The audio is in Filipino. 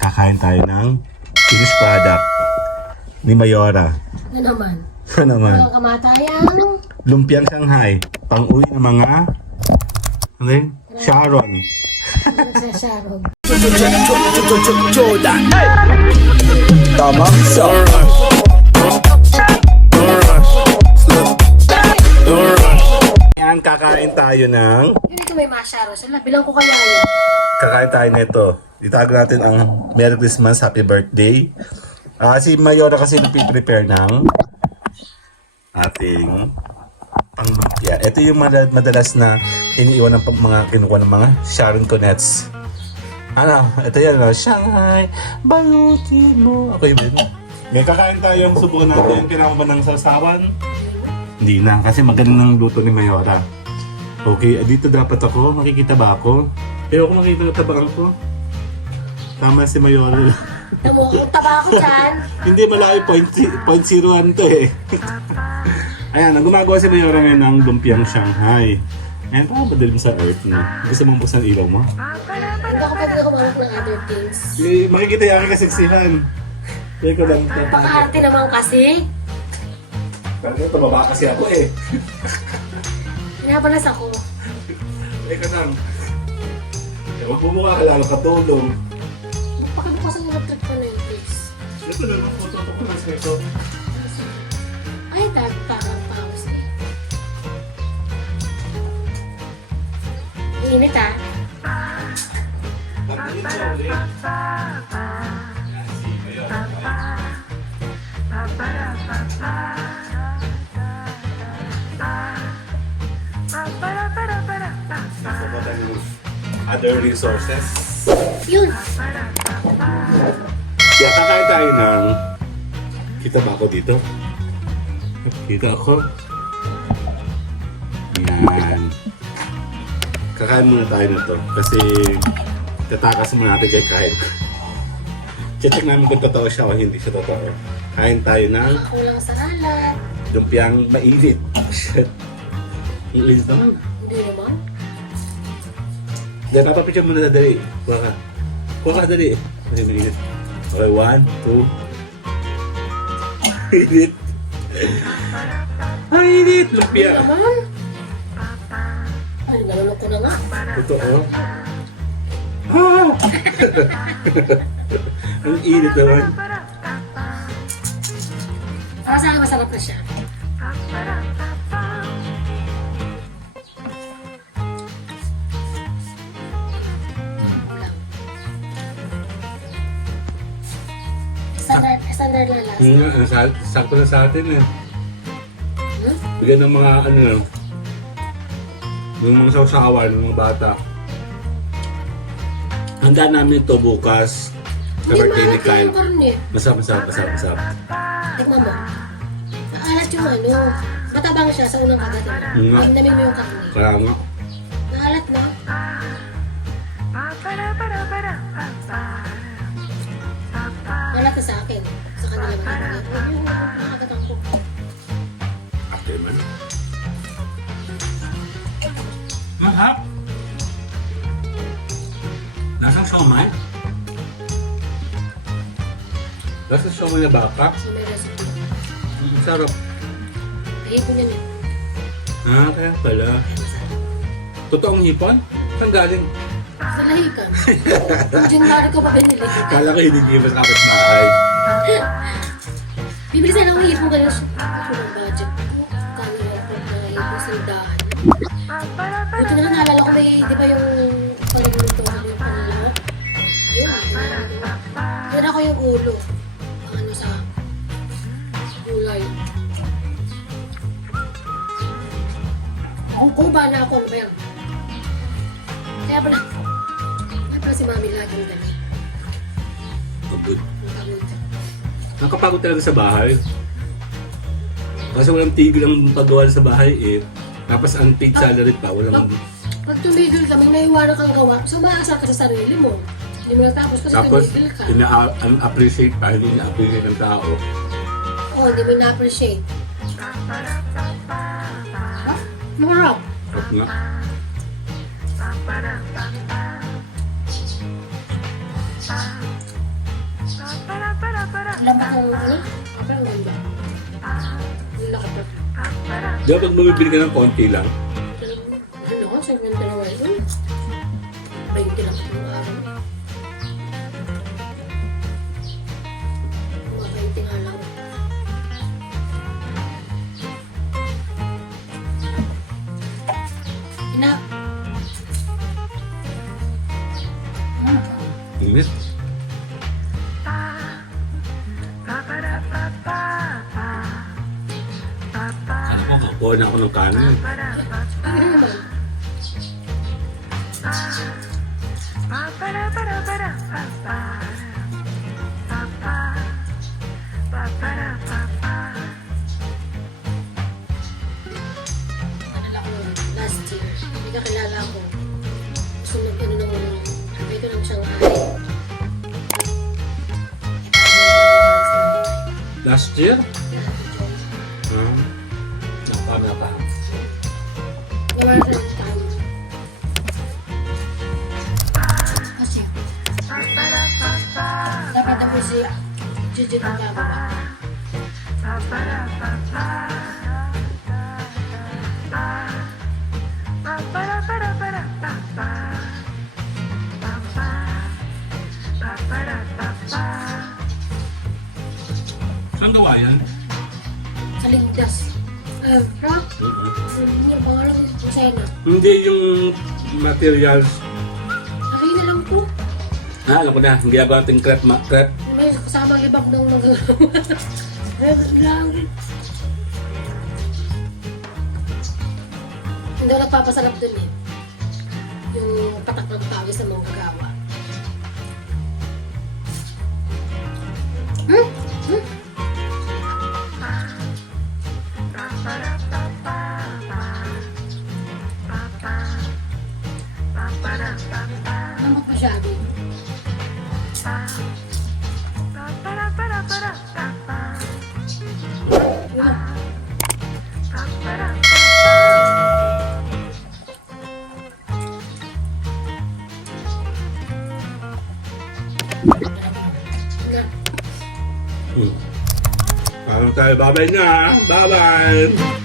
Kakain tayo ng finished product ni Mayora. Na naman. Ano naman? Walang kamatayan. Lumpiang Shanghai. Pang-uwi ng mga... Ano yun? Sharon. Sa Sharon. Tama? Yan, kakain tayo ng... Dito may mga Sharon sila. Bilang ko kaya yan. Kakain tayo nito. Itago natin ang Merry Christmas, Happy Birthday. Si Mayora kasi nagpiprepare ng ating panglumpia. Ito yung madalas na iniiwan ng mga kinukuha ng mga Sharon Connects. Ano? Ito yan. Shanghai, balutin mo. Okay, Ben. May kakain tayong subukan natin. Kailangan ba ng sausawan? Hindi na. Kasi magaling ng luto ni Mayora. Okay, dito dapat ako. Makikita ba ako? Ayoko makita ng tabang ko. Tama si Mayora. Namukong taba ako dyan. Hindi, malayo 0.01 to eh. Ayan, ang gumagawa si Mayora ngayon ng lumpiang Shanghai. Ayan, parang madalim sa earth na. Gusto mong buksan ilaw mo? Hindi ako pwede kumanap ng other things. Makikita yung aking kaseksihan. Kaya ko lang ito. Pakaarte naman kasi. Parang tumaba kasi ako eh. Pinapalas ako. Teka lang. Huwag bumukha ka lalo katulong. Pakibukasan yung electric pa na yung place. Ito na lang, photo ko mas ito. Ay, parang paus eh. Init ah. Pagdating siya ulit. Si Mayora. Other resources. Yun. Kaya kakain tayo ng... Kita ba ako dito? Kita ako. Yan. Kakain muna tayo nito. Kasi tatakas muna natin kay Kyle. Check namin kung totoo siya o hindi siya totoo. Kain tayo ng Kulang sa alat. lumpiang mainit. Shit. Ang init naman. Hindi naman. Dahil papapicture muna na dali. Kuha ka. Kuha ka dali. Kasi mainit. Okay, 1, 2. Init. Ay, init! Lumpia. Hindi naman. Ay, nalulok ko na nga. Totoo. Ah! Ang init naman. Para sa akin, masarap na siya. Standard lang last. Sakto na sa atin eh. Hmm? Bigyan ng mga ano lang. Yung mga sausawan ng mga bata. Handa namin ito bukas. Sa birthday ni Kyle. yung karne. Masarap. Tikman mo. Maalat yung ano. Matabang siya sa unang kagat. Nga. Namin mo yung karne. Kaya nga. Maalat na. Maalat na sa akin. Sa kanila maalat. Yung nakakatang ko. Okay man. Mahap. Nasang siomay? Nasang siomay na baka? So may recipe. Sarap. Ayun ko yan eh. Kaya pala. Masarap. Totoong hipon? Saan galing? Sa lahikan. Kung January ko pa binili. Kala ko hindi sa kapit-bahay. Bibili sana akong hipon ganun siya. Ako ng budget ko. Kano lang po na hipon sa daan. Buti na lang naalala ko may, di ba yung paluluto ko yung panulok? Yun. Yun ako yung ulo. Ang ano sa gulay. Kung ba na ako, ano ba yan? Kaya pala si Mami laging dali. Pagod. Napagod. Nakapagod talaga sa bahay. Kasi walang tigil ang paggawa sa bahay eh. Tapos unpaid salary pa. Walang... Pag tumigil ka, may naiwanan kang gawa, so maasar ka sa sarili mo. Hindi mo natapos kasi Tapos, tumigil ka. ina-appreciate pa. Hindi na-appreciate ng tao. Oo, hindi mo na-appreciate. Ha? Marap. At nga. akong ano? Parang ganda. Ang laki pa. Di ba pag bumibili ka ng konti lang? Ano ko? Saan yung dalawa yun? 20 lang itong araw. Mga 20 nga lang. Ina. Init. Ano ko, kuha na ako ng kanin. Ano naman? Naalala ko last year, may kakilala ko. Gusto mag-ano ng dito ng Shanghai. Last year? Nakapana pa. Gawa sa time. Kasi, dapat ako si Gigi ng gagawa. Saan gawa yan? Sa Ligtas. Rock? Yung pangalan ko sa Sena. Hindi yung materials. Nakay na lang po. Alam ko na, hindi ako ating crepe. Crepe. May kasama libag ng magagawa. Lang. Hindi ako nagpapasalap dun eh. Yung patak ng tawag sa mga kagawa. Lamot masyado. Parang tayo, babay na. Bye-bye.